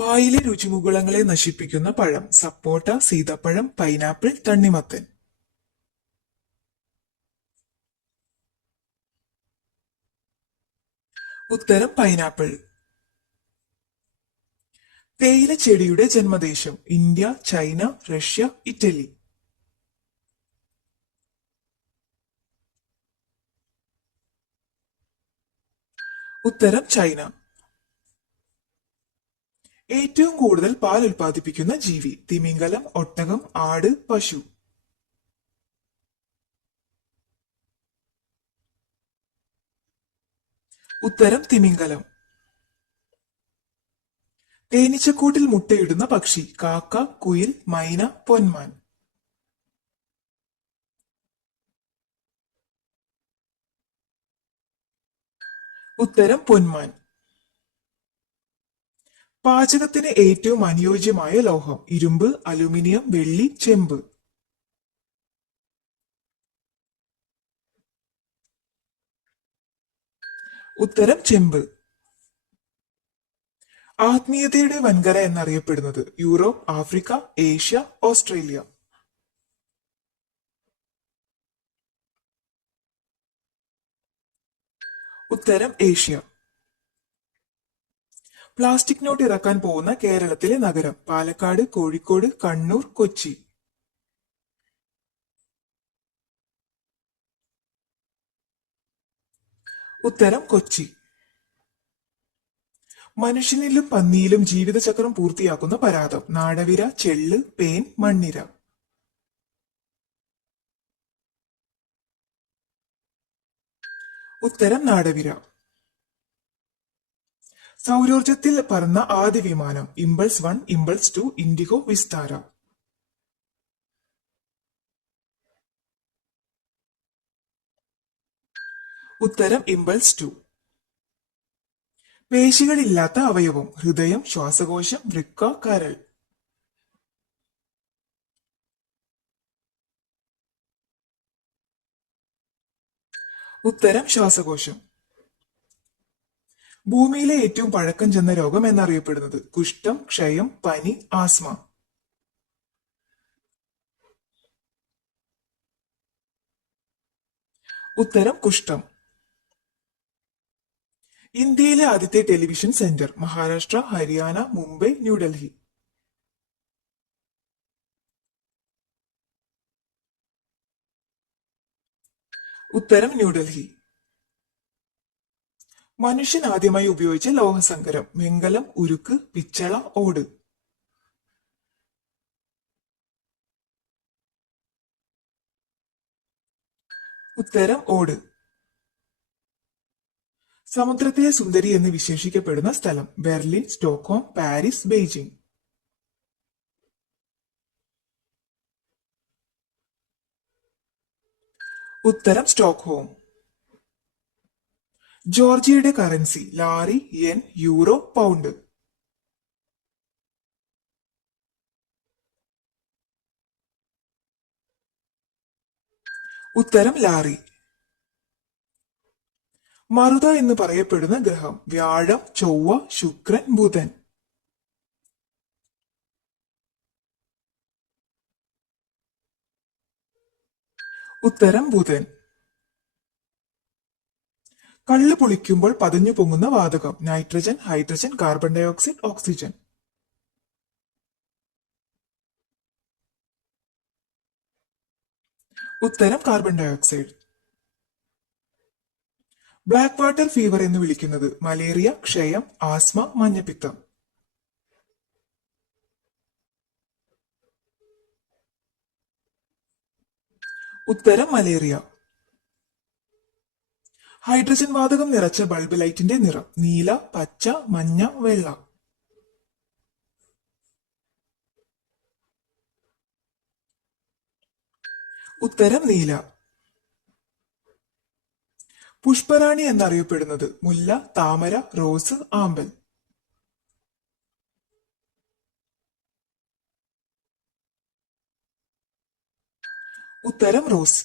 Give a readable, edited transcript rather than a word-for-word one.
വായിലെ രുചിമുകുളങ്ങളെ നശിപ്പിക്കുന്ന പഴം: സപ്പോട്ട, സീതപ്പഴം, പൈനാപ്പിൾ, തണ്ണിമത്തൻ. ഉത്തരം പൈനാപ്പിൾ. തേയില ചെടിയുടെ ജന്മദേശം: ഇന്ത്യ, ചൈന, റഷ്യ, ഇറ്റലി. ഉത്തരം ചൈന. ഏറ്റവും കൂടുതൽ പാൽ ഉൽപ്പാദിപ്പിക്കുന്ന ജീവി: തിമിംഗലം, ഒട്ടകം, ആട്, പശു. ഉത്തരം തിമിംഗലം. തേനീച്ചക്കൂട്ടിൽ മുട്ടയിടുന്ന പക്ഷി: കാക്ക, കുയിൽ, മൈന, പൊന്മാൻ. ഉത്തരം പൊന്മാൻ. പാചകത്തിന് ഏറ്റവും അനുയോജ്യമായ ലോഹം: ഇരുമ്പ്, അലുമിനിയം, വെള്ളി, ചെമ്പ്. ഉത്തരം ചെമ്പ്. ആത്മീയതയുടെ വൻകര എന്നറിയപ്പെടുന്നത്: യൂറോപ്പ്, ആഫ്രിക്ക, ഏഷ്യ, ഓസ്ട്രേലിയ. ഉത്തരം ഏഷ്യ. പ്ലാസ്റ്റിക് നോട്ട് ഇറക്കാൻ പോകുന്ന കേരളത്തിലെ നഗരം: പാലക്കാട്, കോഴിക്കോട്, കണ്ണൂർ, കൊച്ചി. ഉത്തരം കൊച്ചി. മനുഷ്യനിലും പന്നിയിലും ജീവിതചക്രം പൂർത്തിയാക്കുന്ന പരാതം: നാടവിര, ചെള്ള്, പേൻ, മണ്ണിര. ഉത്തരം നാടവിര. സൗരോർജത്തിൽ പറന്ന ആദ്യ വിമാനം: ഇമ്പൾസ് 1, ഇമ്പൾസ് 2, ഇൻഡിഗോ, വിസ്താര. ഉത്തരം ഇമ്പൾസ് 2. പേശികളില്ലാത്ത അവയവം: ഹൃദയം, ശ്വാസകോശം, വൃക്ക, കരൾ. ഉത്തരം ശ്വാസകോശം. ഭൂമിയിലെ ഏറ്റവും പഴക്കം ചെന്ന രോഗം എന്നറിയപ്പെടുന്നത്: കുഷ്ഠം, ക്ഷയം, പനി, ആസ്മ. ഉത്തരം കുഷ്ഠം. ഇന്ത്യയിലെ ആദ്യത്തെ ടെലിവിഷൻ സെന്റർ: മഹാരാഷ്ട്ര, ഹരിയാന, മുംബൈ, ന്യൂഡൽഹി. ഉത്തരം ന്യൂഡൽഹി. മനുഷ്യൻ ആദ്യമായി ഉപയോഗിച്ച ലോഹസങ്കരം: വെങ്കലം, ഉരുക്ക്, പിച്ചള, ഓട്. ഉത്തരം ഓട്. സമുദ്രത്തിലെ സുന്ദരി എന്ന് വിശേഷിക്കപ്പെടുന്ന സ്ഥലം: ബെർലിൻ, സ്റ്റോക്ക്ഹോം, പാരീസ്, ബെയ്ജിംഗ്. ഉത്തരം സ്റ്റോക്ക്ഹോം. ജോർജിയയുടെ currency: lari, yen, euro, pound. ഉത്തരം ലാറി. മറുത എന്ന് പറയപ്പെടുന്ന ഗ്രഹം: വ്യാഴം, ചൊവ്വ, ശുക്രൻ, ബുധൻ. ഉത്തരം ബുധൻ. കള്ള് പൊളിക്കുമ്പോൾ പതഞ്ഞു പൊങ്ങുന്ന വാതകം: nitrogen, hydrogen, carbon dioxide, oxygen. ഉത്തരം carbon dioxide. Black water fever എന്ന് വിളിക്കുന്നത്: മലേറിയ, ക്ഷയം, ആസ്മ, മഞ്ഞപ്പിത്തം. ഉത്തരം മലേറിയ. ഹൈഡ്രജൻ വാതകം നിറച്ച ബൾബ് ലൈറ്റിന്റെ നിറം: നീല, പച്ച, മഞ്ഞ, വെള്ള. ഉത്തരം നീല. പുഷ്പറാണി എന്നറിയപ്പെടുന്നത്: മുല്ല, താമര, റോസ്, ആമ്പൽ. ഉത്തരം റോസ്.